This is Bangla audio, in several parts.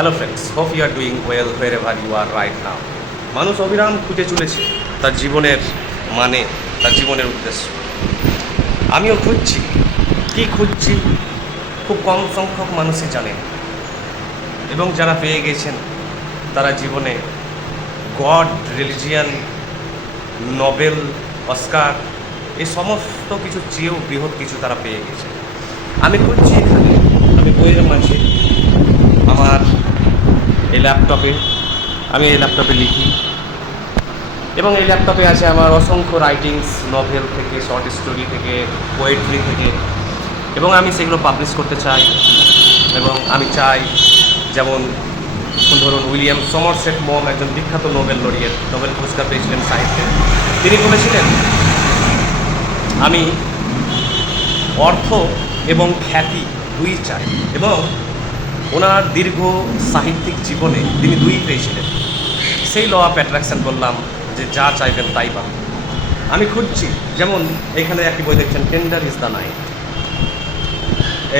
Hello friends, hope you are doing well wherever you are right now. মানুষ অবিরাম খুঁজে চলেছে তার জীবনের মানে, তার জীবনের উদ্দেশ্য। আমিও খুঁজছি। কি খুঁজছি খুব কম সংখ্যক মানুষই জানে, এবং যারা পেয়ে গেছেন তারা জীবনে গড, রিলিজিয়ান, নোবেল, অস্কার এই সমস্ত কিছু চেয়েও বৃহৎ কিছু তারা পেয়ে গেছে। আমি খুঁজছি এখানে, আমি বইয়ের মাঝে আমার এই ল্যাপটপে, আমি এই ল্যাপটপে লিখি, এবং এই ল্যাপটপে আছে আমার অসংখ্য রাইটিংস, নভেল থেকে, শর্ট স্টোরি থেকে, পোয়েট্রি থেকে, এবং আমি সেগুলো পাবলিশ করতে চাই। এবং আমি চাই, যেমন ধরুন উইলিয়াম সমারসেট মম, একজন বিখ্যাত নোবেল লরিয়েট, নোবেল পুরস্কার পেয়েছিলেন সাহিত্যে, তিনি বলেছিলেন, আমি অর্থ এবং খ্যাতি দুই চাই। এবং ওনার দীর্ঘ সাহিত্যিক জীবনে তিনি দুই পেয়েছিলেন। সেই ল অফ অ্যাট্রাকশন বললাম যে যা চাইবেন তাই পাবেন। আমি খুঁজছি, যেমন এখানে একটি বই দেখছেন, tender is the night,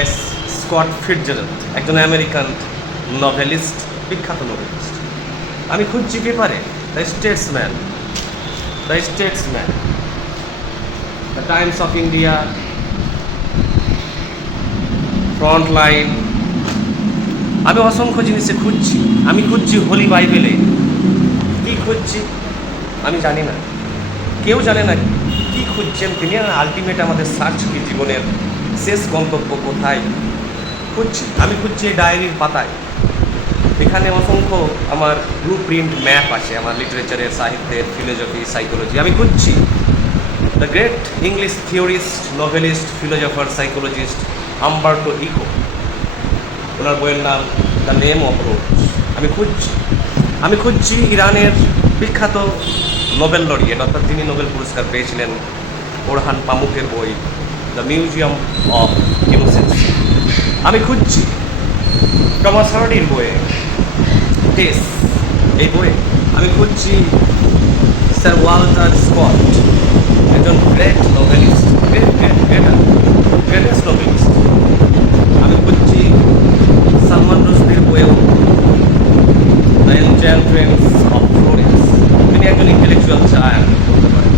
S Scott Fitzgerald, একজন আমেরিকান নভেলিস্ট, বিখ্যাত নভেলিস্ট। আমি খুঁজছি পেপারে the Statesman, the Times of India, frontline. আমি অসংখ্য জিনিসে খুঁজছি। আমি খুঁজছি হোলি বাইবেলে। কী খুঁজছি আমি জানি না, কেউ জানে না কী খুঁজছেন তিনি। আলটিমেট আমাদের সার্চ কি, জীবনের শেষ গন্তব্য কোথায় খুঁজছি। আমি খুঁজছি এই ডায়েরির পাতায়। এখানে অসংখ্য আমার ব্লু প্রিন্ট ম্যাপ আছে, আমার লিটারেচারের, সাহিত্যের, ফিলোজফি, সাইকোলজি। আমি খুঁজছি the great English theorist, novelist, philosopher, psychologist Humberto Eco, ওনার বইয়ের নাম দ্য নেম অফ রোজ। আমি খুঁজছি ইরানের বিখ্যাত নোবেল লরিয়েট, অর্থাৎ যিনি নোবেল পুরস্কার পেয়েছিলেন, ওরহান পামুকের বই দ্য মিউজিয়াম অফ ইনোসেন্স। আমি খুঁজছি টমাস হার্ডির বইয়ে টেস, এই বইয়ে। আমি খুঁজছি স্যার ওয়াল্টার স্কট, একজন গ্রেট নোবেলিস্ট, গ্রেটেস্ট নোবেলিস্ট। আমি খুঁজছি সালমান রুশদির বইয়েও দ্য এনচ্যান্টমেন্টস অফ ফ্লোরেন্স, তিনি একজন ইন্টেলেকচুয়াল চায় বলতে পারেন।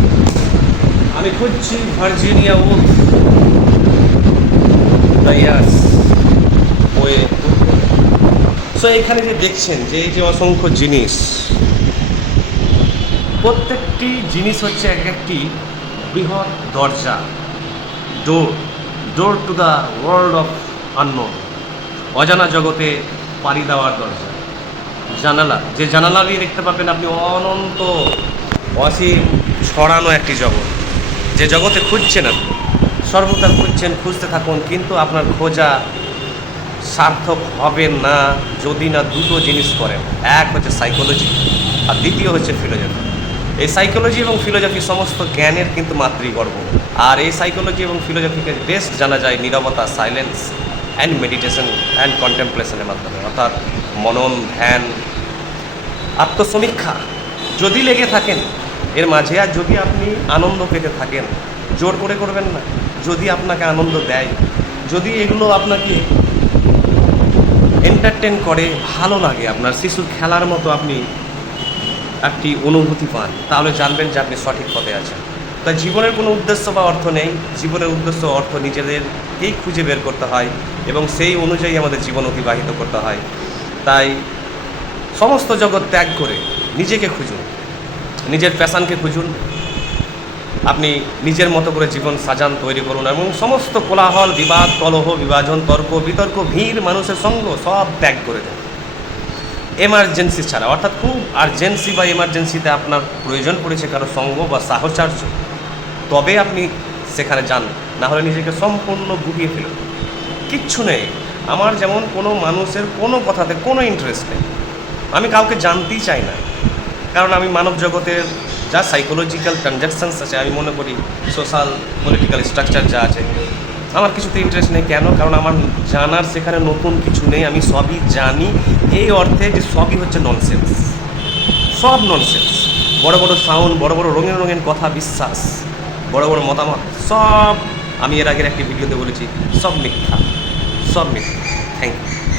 আমি খুঁজছি ভার্জিনিয়া উলফ, দ্য ইয়ার্স বইয়ে। সো এখানে যে দেখছেন যে এই যে অসংখ্য জিনিস, প্রত্যেকটি জিনিস হচ্ছে এক একটি বৃহৎ দরজা, door to the world of unknown, অজানা জগতে পাড়ি দেওয়ার দরজা, জানালা, যে জানালা দিয়ে দেখতে পাবেন আপনি অনন্ত, অসীম, ছড়ানো একটি জগৎ। যে জগতে খুঁজছেন আপনি, সর্বদা খুঁজছেন, খুঁজতে থাকুন, কিন্তু আপনার খোঁজা সার্থক হবে না যদি না দুটো জিনিস করেন। এক হচ্ছে সাইকোলজি, আর দ্বিতীয় হচ্ছে ফিলোজফি। এই সাইকোলজি এবং ফিলোজফি সমস্ত জ্ঞানের কিন্তু মাতৃগর্ভ। আর এই সাইকোলজি এবং ফিলোজফিকে বেস্ট জানা যায় নীরবতা, সাইলেন্স অ্যান্ড মেডিটেশন অ্যান্ড কন্টেম্পলেশনের মাধ্যমে, অর্থাৎ মনন, ধ্যান, আত্মসমীক্ষা। যদি লেগে থাকেন এর মাঝে, আর যদি আপনি আনন্দ পেতে থাকেন, জোর করে করবেন না। যদি আপনাকে আনন্দ দেয়, যদি এগুলো আপনাকে এন্টারটেন করে, ভালো লাগে, আপনার শিশুর খেলার মতো আপনি একটি অনুভূতি পান, তাহলে জানবেন যে আপনি সঠিক পথে আছেন। তাই জীবনের কোনো উদ্দেশ্য বা অর্থ নেই। জীবনের উদ্দেশ্য, অর্থ নিজেদেরকেই খুঁজে বের করতে হয়, এবং সেই অনুযায়ী আমাদের জীবন অতিবাহিত করতে হয়। তাই সমস্ত জগৎ ত্যাগ করে নিজেকে খুঁজুন, নিজের প্যাশানকে খুঁজুন। আপনি নিজের মতো করে জীবন সাজান, তৈরি করুন, এবং সমস্ত কোলাহল, বিবাদ, কলহ, বিভাজন, তর্ক বিতর্ক, ভিড়, মানুষের সঙ্গ সব ত্যাগ করে দেন। এমার্জেন্সি ছাড়া, অর্থাৎ খুব আর্জেন্সি বা এমার্জেন্সিতে আপনার প্রয়োজন পড়েছে কারো সঙ্গ বা সাহচর্য, তবে আপনি সেখানে যান, না হলে নিজেকে সম্পূর্ণ গুটিয়ে ফেলুন। কিচ্ছু নেই আমার, যেমন কোনো মানুষের কোনো কথাতে কোনো ইন্টারেস্ট নেই। আমি কাউকে জানতেই চাই না, কারণ আমি মানব জগতের যা সাইকোলজিক্যাল ট্রানজ্যাকশানস আছে, আমি মনে করি সোশ্যাল পলিটিক্যাল স্ট্রাকচার যা আছে, আমার কিছুতে ইন্টারেস্ট নেই। কেন? কারণ আমার জানার সেখানে নতুন কিছু নেই। আমি সবই জানি, এই অর্থে যে সবই হচ্ছে ননসেন্স, সব ননসেন্স। বড় বড় সাউন্ড, বড় বড় রঙিন রঙিন কথা, বিশ্বাস, বড় বড় মতামত, সব আমি এর আগের একটি ভিডিওতে বলেছি, সব মিথ্যা, সব মিথ্যা। Thank you.